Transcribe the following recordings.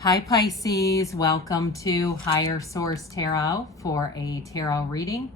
Hi Pisces, welcome to Higher Source Tarot for a tarot reading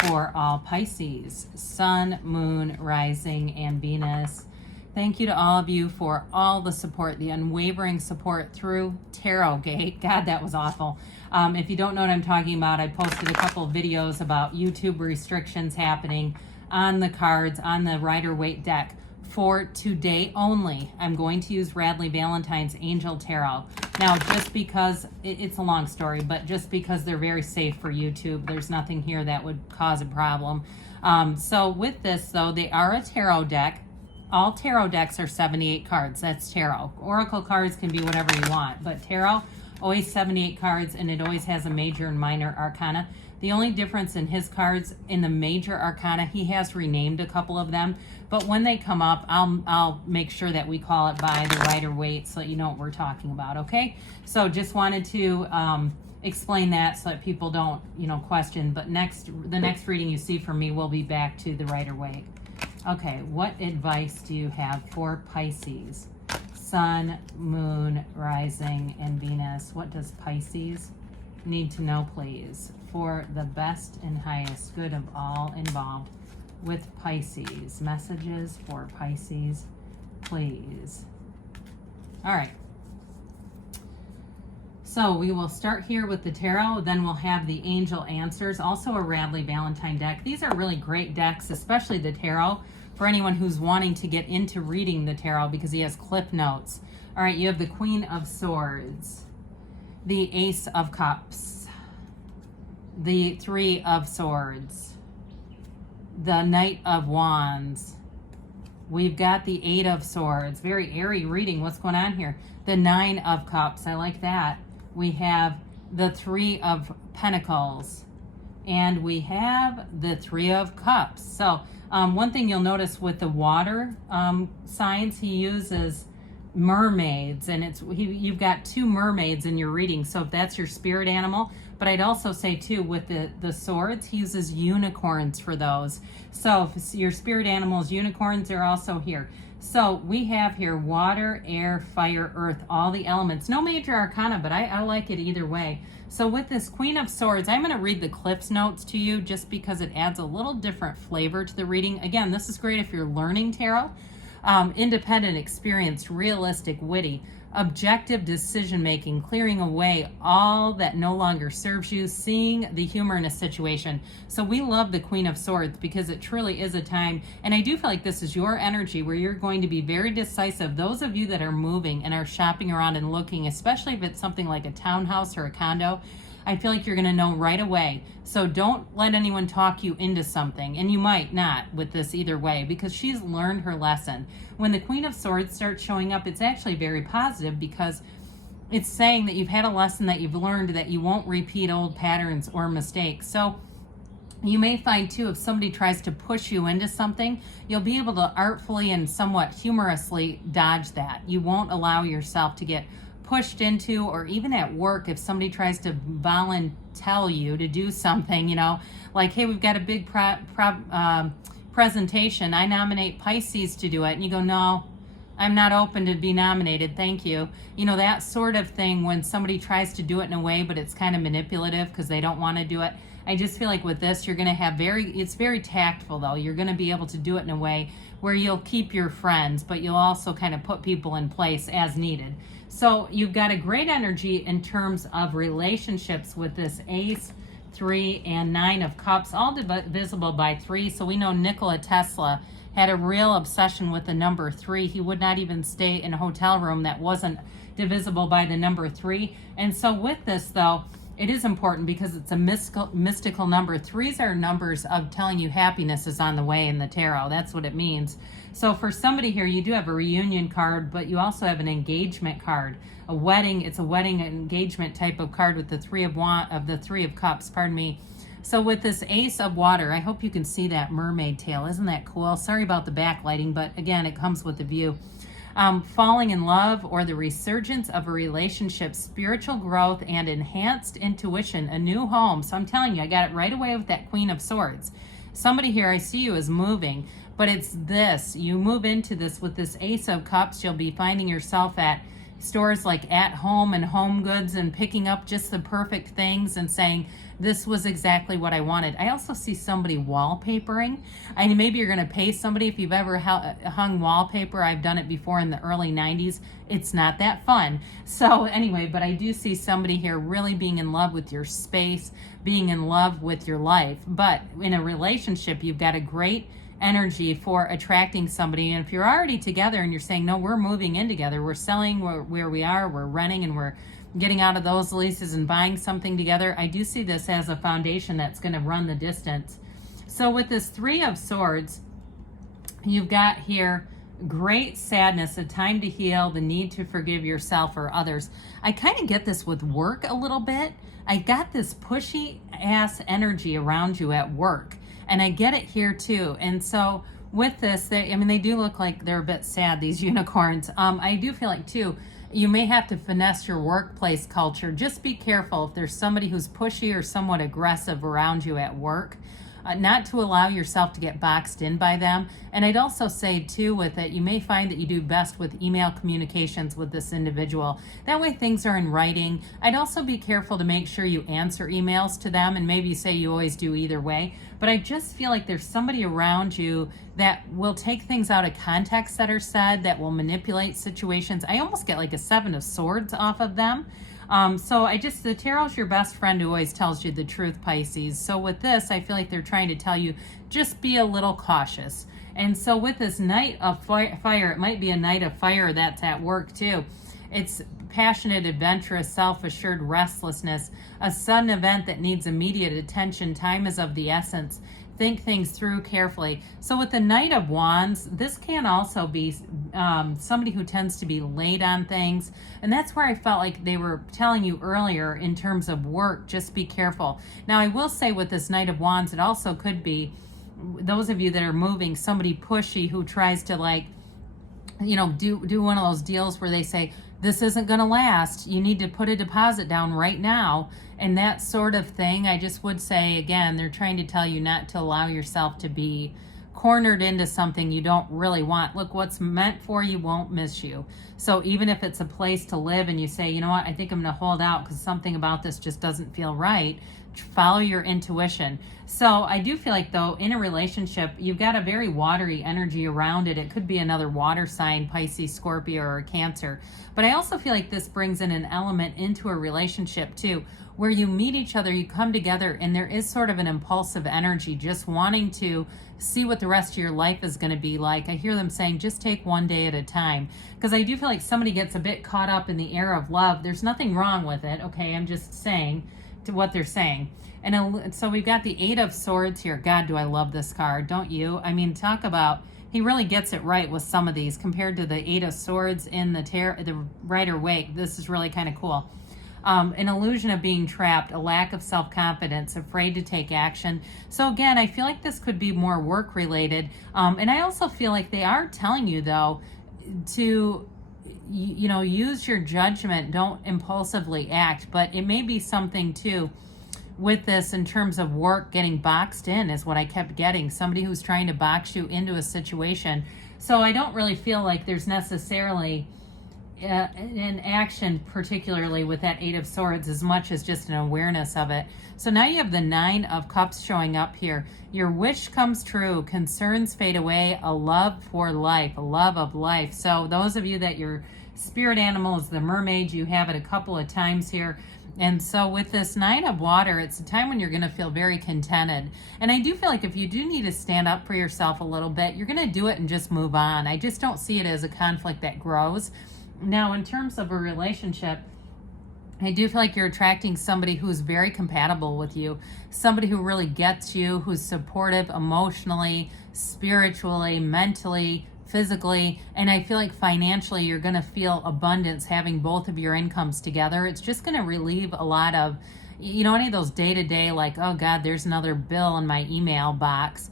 for all Pisces, Sun, Moon, Rising, and Venus. Thank you to all of you for all the support, the unwavering support through Tarot Gate. God, that was awful. If you don't know what I'm talking about, I posted a couple of videos about YouTube restrictions happening on the cards, on the Rider-Waite deck. For today only, I'm going to use Radleigh Valentine's Angel Tarot. Now, just because, it's a long story, but just because they're very safe for YouTube, there's nothing here that would cause a problem. So with this, though, they are a tarot deck. All tarot decks are 78 cards. That's tarot. Oracle cards can be whatever you want, but tarot, always 78 cards, and it always has a major and minor arcana. The only difference in his cards, in the major arcana, he has renamed a couple of them, but when they come up, I'll make sure that we call it by the Rider-Waite so that you know what we're talking about, okay? So just wanted to explain that so that people don't, question, but the next reading you see from me will be back to the Rider-Waite. Okay, what advice do you have for Pisces? Sun, Moon, Rising, and Venus. What does Pisces need to know, please, for the best and highest good of all involved with Pisces? Messages for Pisces, please. All right. So we will start here with the tarot, then we'll have the angel answers, also a Radleigh Valentine deck. These are really great decks, especially the tarot, for anyone who's wanting to get into reading the tarot because he has clip notes. All right, you have the Queen of Swords, the Ace of Cups, the Three of Swords, the Knight of Wands. We've got the Eight of Swords. Very airy reading. What's going on here? The Nine of Cups. I like that. We have the Three of Pentacles. And we have the Three of Cups. So one thing you'll notice with the water signs, he uses mermaids, and you've got two mermaids in your reading, so if that's your spirit animal. But I'd also say too, with the swords, he uses unicorns for those. So if your spirit animal is unicorns, they're also here. So we have here water, air, fire, earth, all the elements. No major arcana, but I like it either way. So with this Queen of Swords, I'm going to read the Cliff's Notes to you just because it adds a little different flavor to the reading. Again, this is great if you're learning tarot. Independent, experienced, realistic, witty, objective decision-making, clearing away all that no longer serves you, seeing the humor in a situation. So we love the Queen of Swords because it truly is a time, and I do feel like this is your energy where you're going to be very decisive. Those of you that are moving and are shopping around and looking, especially if it's something like a townhouse or a condo, I feel like you're going to know right away. So don't let anyone talk you into something. And you might not with this either way because she's learned her lesson. When the Queen of Swords starts showing up, it's actually very positive because it's saying that you've had a lesson that you've learned, that you won't repeat old patterns or mistakes. So you may find too, if somebody tries to push you into something, you'll be able to artfully and somewhat humorously dodge that. You won't allow yourself to get pushed into, or even at work, if somebody tries to volunteer you to do something, like, hey, we've got a big presentation, I nominate Pisces to do it, and you go, no, I'm not open to be nominated, thank you. That sort of thing, when somebody tries to do it in a way, but it's kind of manipulative because they don't want to do it. I just feel like with this, you're going to have it's very tactful though. You're going to be able to do it in a way where you'll keep your friends, but you'll also kind of put people in place as needed. So you've got a great energy in terms of relationships with this Ace, 3, and 9 of Cups, all divisible by 3. So we know Nikola Tesla had a real obsession with the number 3. He would not even stay in a hotel room that wasn't divisible by the number 3. And so with this, though, it is important because it's a mystical number. 3s are numbers of telling you happiness is on the way in the tarot. That's what it means. So for somebody here, you do have a reunion card, but you also have an engagement card, a wedding. It's a wedding engagement type of card with the Three of Cups. Pardon me. So with this Ace of Water, I hope you can see that mermaid tail. Isn't that cool? Sorry about the backlighting, but again, it comes with the view. Falling in love or the resurgence of a relationship, spiritual growth and enhanced intuition, a new home. So I'm telling you, I got it right away with that Queen of Swords. Somebody here, I see you, is moving, but it's this. You move into this with this Ace of Cups. You'll be finding yourself at stores like At Home and Home Goods and picking up just the perfect things and saying, this was exactly what I wanted. I also see somebody wallpapering. I mean, maybe you're going to pay somebody. If you've ever hung wallpaper, I've done it before in the early 90s. It's not that fun. So anyway, but I do see somebody here really being in love with your space, being in love with your life. But in a relationship, you've got a great energy for attracting somebody. And if you're already together and you're saying, no, we're moving in together, we're selling where we are, we're renting, and we're getting out of those leases and buying something together, I do see this as a foundation that's going to run the distance. So with this Three of Swords, you've got here great sadness, a time to heal, the need to forgive yourself or others. I kind of get this with work a little bit. I got this pushy ass energy around you at work, and I get it here too. And so with this, they do look like they're a bit sad, these unicorns. I do feel like too, you may have to finesse your workplace culture. Just be careful if there's somebody who's pushy or somewhat aggressive around you at work, not to allow yourself to get boxed in by them. And I'd also say too with it, you may find that you do best with email communications with this individual. That way things are in writing. I'd also be careful to make sure you answer emails to them, and maybe say you always do either way. But I just feel like there's somebody around you that will take things out of context that are said, that will manipulate situations. I almost get like a Seven of Swords off of them. So the tarot's your best friend who always tells you the truth, Pisces. So with this, I feel like they're trying to tell you, just be a little cautious. And so with this Knight of Fire, it might be a Knight of Fire that's at work too. It's passionate, adventurous, self-assured restlessness, a sudden event that needs immediate attention. Time is of the essence. Think things through carefully. So with the Knight of Wands, this can also be somebody who tends to be late on things. And that's where I felt like they were telling you earlier in terms of work, just be careful. Now, I will say with this Knight of Wands, it also could be those of you that are moving, somebody pushy who tries to do one of those deals where they say, this isn't going to last. You need to put a deposit down right now. And that sort of thing. I just would say, again, they're trying to tell you not to allow yourself to be cornered into something you don't really want. Look, what's meant for you won't miss you. So even if it's a place to live and you say, you know what, I think I'm going to hold out because something about this just doesn't feel right, follow your intuition. So I do feel like, though, in a relationship, you've got a very watery energy around it. It could be another water sign, Pisces, Scorpio, or Cancer. But I also feel like this brings in an element into a relationship too, where you meet each other, you come together, and there is sort of an impulsive energy, just wanting to see what the rest of your life is going to be like. I hear them saying, just take one day at a time. Because I do feel like somebody gets a bit caught up in the air of love. There's nothing wrong with it, okay? I'm just saying to what they're saying. And so we've got the Eight of Swords here. God, do I love this card, don't you? I mean, talk about, he really gets it right with some of these compared to the Eight of Swords in the Rider-Waite. This is really kind of cool. An illusion of being trapped, a lack of self-confidence, afraid to take action. So again, I feel like this could be more work related. And I also feel like they are telling you, though, to use your judgment, don't impulsively act. But it may be something too with this in terms of work, getting boxed in is what I kept getting. Somebody who's trying to box you into a situation. So I don't really feel like there's necessarily an action, particularly with that Eight of Swords, as much as just an awareness of it. So now you have the Nine of Cups showing up here. Your wish comes true, concerns fade away, a love for life, a love of life. So those of you that your spirit animal is the mermaid, you have it a couple of times here. And so with this Nine of Water, it's a time when you're going to feel very contented. And I do feel like if you do need to stand up for yourself a little bit, you're going to do it and just move on. I just don't see it as a conflict that grows. Now, in terms of a relationship, I do feel like you're attracting somebody who's very compatible with you, somebody who really gets you, who's supportive emotionally, spiritually, mentally, physically, and I feel like financially you're going to feel abundance having both of your incomes together. It's just going to relieve a lot of, any of those day-to-day, like, oh God, there's another bill in my email box.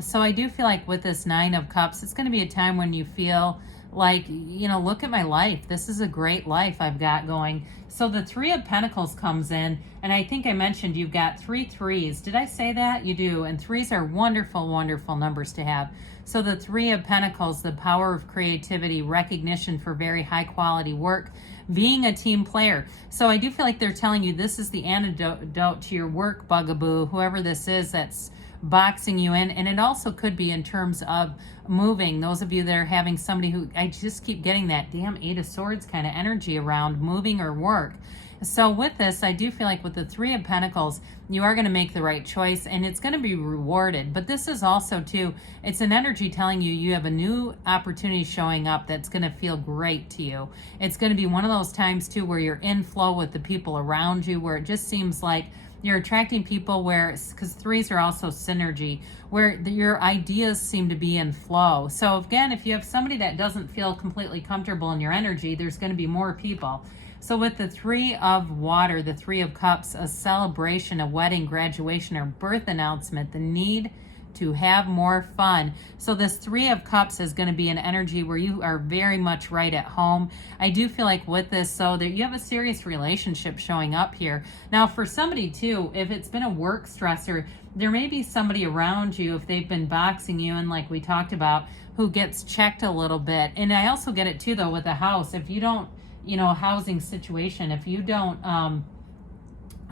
So I do feel like with this Nine of Cups, it's going to be a time when you feel like, look at my life. This is a great life I've got going. So the Three of Pentacles comes in, and I think I mentioned you've got 3 threes. Did I say that? You do. And threes are wonderful, wonderful numbers to have. So the Three of Pentacles, the power of creativity, recognition for very high quality work, being a team player. So I do feel like they're telling you this is the antidote to your work bugaboo, whoever this is that's boxing you in. And it also could be in terms of moving. Those of you that are having somebody who, I just keep getting that damn Eight of Swords kind of energy around moving or work. So with this, I do feel like with the Three of Pentacles, you are going to make the right choice and it's going to be rewarded. But this is also too, it's an energy telling you you have a new opportunity showing up that's going to feel great to you. It's going to be one of those times too where you're in flow with the people around you, where it just seems like you're attracting people where, because threes are also synergy, where your ideas seem to be in flow. So again, if you have somebody that doesn't feel completely comfortable in your energy, there's going to be more people. So with the Three of Water, the Three of Cups, a celebration, a wedding, graduation, or birth announcement, the need to have more fun. So this Three of Cups is going to be an energy where you are very much right at home. I do feel like with this, so that you have a serious relationship showing up here. Now for somebody too, if it's been a work stressor, there may be somebody around you, if they've been boxing you in like we talked about, who gets checked a little bit. And I also get it too though with a house. If you don't, you know, housing situation, if you don't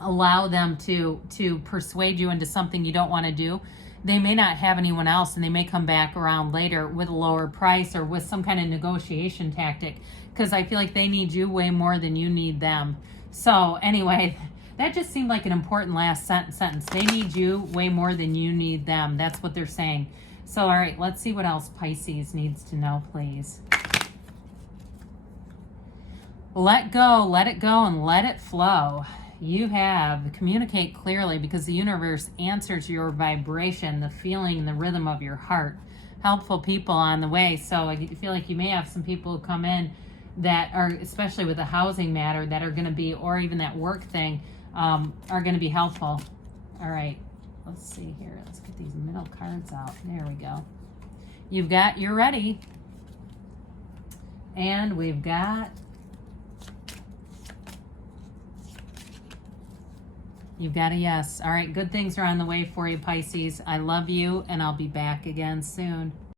allow them to persuade you into something you don't want to do, they may not have anyone else and they may come back around later with a lower price or with some kind of negotiation tactic, because I feel like they need you way more than you need them. So anyway, that just seemed like an important last sentence. They need you way more than you need them. That's what they're saying. So all right, let's see what else Pisces needs to know, please. Let go, let it go, and let it flow. You have communicate clearly, because the universe answers your vibration, the feeling, the rhythm of your heart. Helpful people on the way. So I feel like you may have some people who come in that are, especially with the housing matter, that are going to be, or even that work thing, are going to be helpful. All right, let's see here. Let's get these middle cards out. There we go. You're ready. And we've got, you've got a yes. All right, good things are on the way for you, Pisces. I love you, and I'll be back again soon.